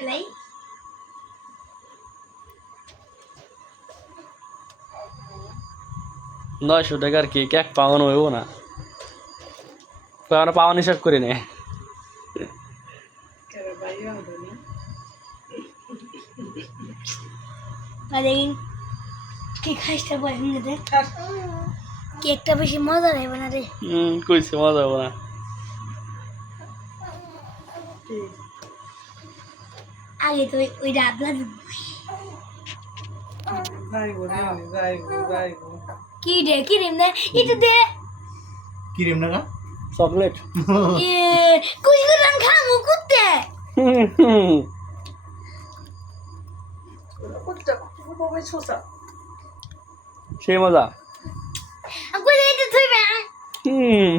ফেলাই 900 টাকার কেক এক পাউন্ড হইব না আমরা পাউন্ড হিসাব করি নে দেখেন কি খাইতে পারেন না কেকটা বেশি মজা লাগবে না রে কইছে মজা হবে না আগে তো ওই ডাবলা কি রে কি রে না এটা দে কি রে না চকলেট এ কুছ রান খামু কুত্তে সেই মজা কই এটা থইবে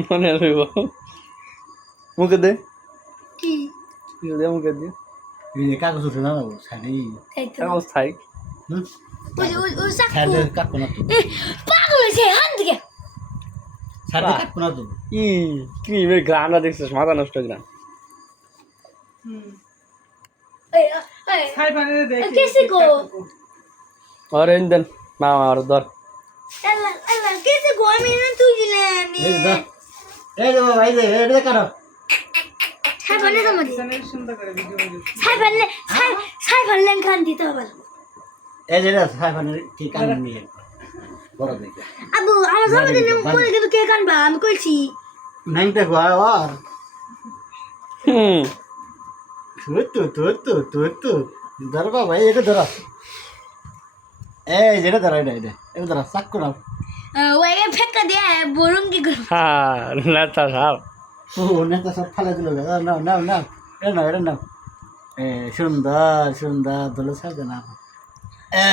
মনে রইব মুখে দে কি দে মুখে দে এই কাগজ উঠে না ছাড়ি তাই তো কাগজ থাই ওই সাকু ছাড়ে কাটবো না তো পাগল হইছে হান দিকে ছাড়ে কাটবো না তো ই ক্রিমের গ্রানটা দেখছিস মাথা নষ্ট গ্রান এই এই খাই পানি দে कैसे को और इंदन ना और दर अल्लाह अल्लाह कैसे को আমি না তুইলে এই দা এই দে ভাই দে এটা কাটো ছাই বলে তোমার সানে সুন্দর করে ভিডিও বানাই ছাই বললেন খান দিতে হবে এই যে ছাই পানি ঠিক আনি নিয়ে বড় দেখে আবু আমার সবাই দিন বলে কিন্তু কে কানবা আমি কইছি নাইটা গো আর তো ধর বাবা এটা ধর এই যেটা ধর এটা এটা ধর চাক্কু নাও ওই ফেকা দিয়ে বরং কি করব हाँ नेता साहब ও নেতা সব ফালা দিল নাও নাও নাও এটা নাও এ সুন্দর সুন্দর ধুলো সাজে না এ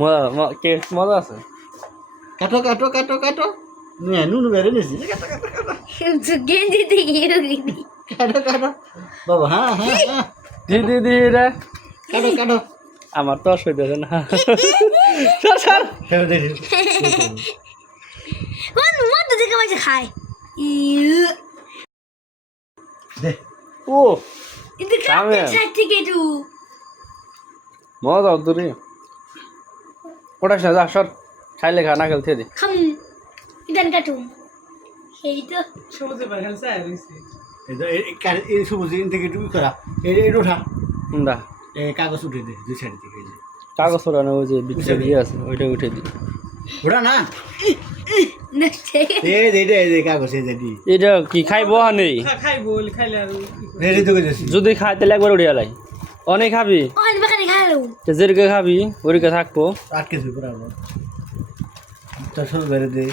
मजा के मजा আছে কাটো কাটো কাটো কাটো নুন বেরে নিছি কাটো কাটো কাটো তো গেঞ্জি থেকে গিয়ে কাটো কাটো বাবা হ্যাঁ হ্যাঁ হ্যাঁ দি দি দি রে কাটো কাটো আমার তো হইতেছে না সর সর ফের দে কোন মত দেখে মাঝে খায় দে ও কিন্তু সামনে। কাপড় ছাড় থেকে একটু মজা উদরি ওটা না যা সর খাইলে খানা খেলতে দে খাম ইদান কাটুম এই তো সবুজে বাগান চাই রইছে এই সবুজ থেকে তুমি করা এই ওঠা হুন্ডা এই কাগজ উঠে দে দুই সাইড থেকে এই যে কাগজ ওরানো ওই যে বিচ্ছে দিয়ে আছে ওইটা উঠে দি ওঠা না নেক্সট এই যে এই যে কাগজ এই যে দি এটা কি খাইবো নেই খাইবো খাইলে আর রেডি তো করেছি যদি খাই তাহলে একবার উড়ে আলাই অনেক খাবি অন বাকারে খালো যেরকে খাবি ওরকে থাকবো আটকে দিই পুরো তো সব বেরে দে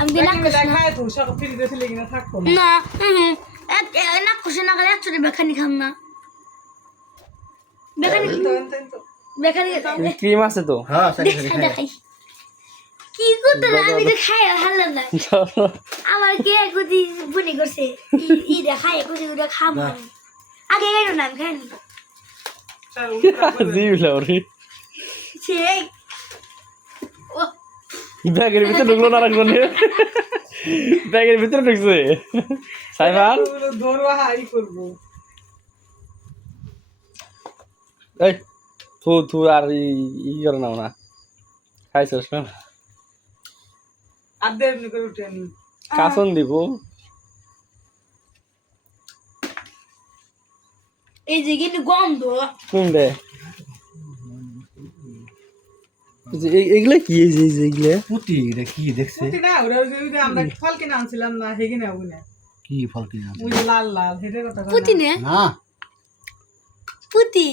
আমি দিনা মিলা খায় তো সব ফ্রি দিতে লেগে না থাকবো না না না খুশি না করে একচুয়ালি বেখানি খাম না বেখানি বেখানি ক্রিম আছে তো হ্যাঁ সারি সারি খাই দেখাই কি করতে আমি তো খাই হারলাম না আমার কে কুদি বুনি করছে ই দেখাই কুদি কুদি খাবো আগে গেল না আমি খাইনি জিবলা ওরে সে ও ব্যাগের ভিতরে ঢুকলো না রাখবো ব্যাগের ভিতরে ঢুকছে সাইফান ধরবা হাই করবো এই থু থু আর ই করে নাও না খাইছস না আর দেবনি করে উঠে আনি কাসন দিব এই যে কিন্তু গন্ধ কোন রে এগুলা কি এই যে এগুলা পুতি রে কি দেখছে পুতি না ওরা ওই যে আমরা ফল কিনে আনছিলাম না হেগে না ওই না কি ফল কি না ওই যে লাল লাল হেডের কথা কই পুতি নে না পুতি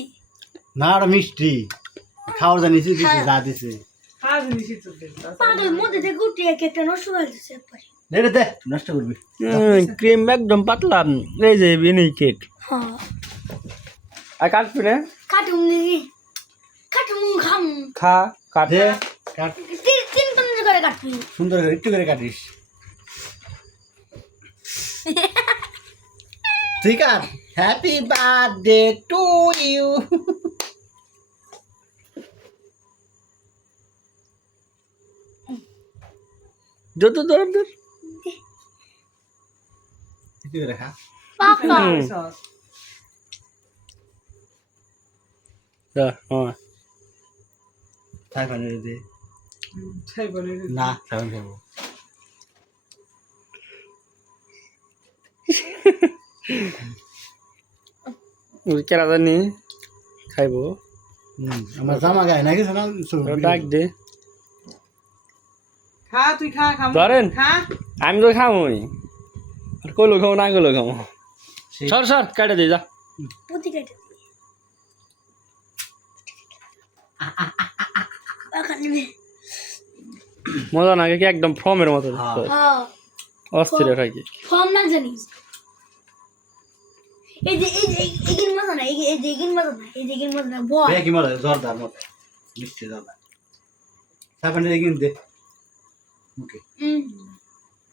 না ওটা মিষ্টি খাওয়ার জানিস দিছে যা দিছে খাওয়া জিনিসই তো দেখ পাগল মধ্যে থেকে উঠে একটা নষ্ট হয়ে যাচ্ছে একবার দে দে দে নষ্ট করবি ক্রিম একদম পাতলা এই যে বিনি কেক হ্যাঁ আর কাটবি না কাটুম কাটুম খাম খা কাট দে কাট তিন পাঁচ করে কাটবি সুন্দর করে একটু করে কাটিস ঠিক আছে হ্যাপি বার্থডে টু ইউ যত দরদের একটু করে খা পাকা সস যা হ্যাঁ সাইফানের দে ছাই বলে না সাইফান খাবো কেরা জানি খাইব আমার জামা গায়ে না কিছু না ডাক দে খা তুই খা খা ধরেন খা আমি তো খামই আর কইলো খাও না কইলো খাও সর সর কাটে দে যা পুঁতি কেটে ওখানে মজা না কি একদম ফর্মের মতো হ্যাঁ অস্থির খাই ফর্ম না জানিস এগিন মজা না এগিন মজা না এগিন মজা না বল কি মজা জোরদার মতো মিষ্টি জোরদার সাইফানের এগিয়ে দে ওকে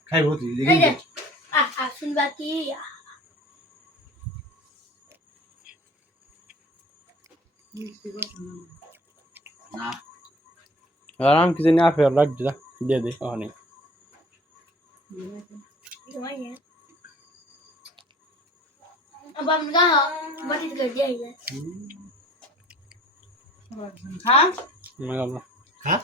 খাইবো তুই এই এগিয়ে যে দে শুনবা কি না আরাম কি জানি আপে রাখ দে যা দিয়ে দে ওখানে अब हम कहा बड़ी कर दिया খা मैं খা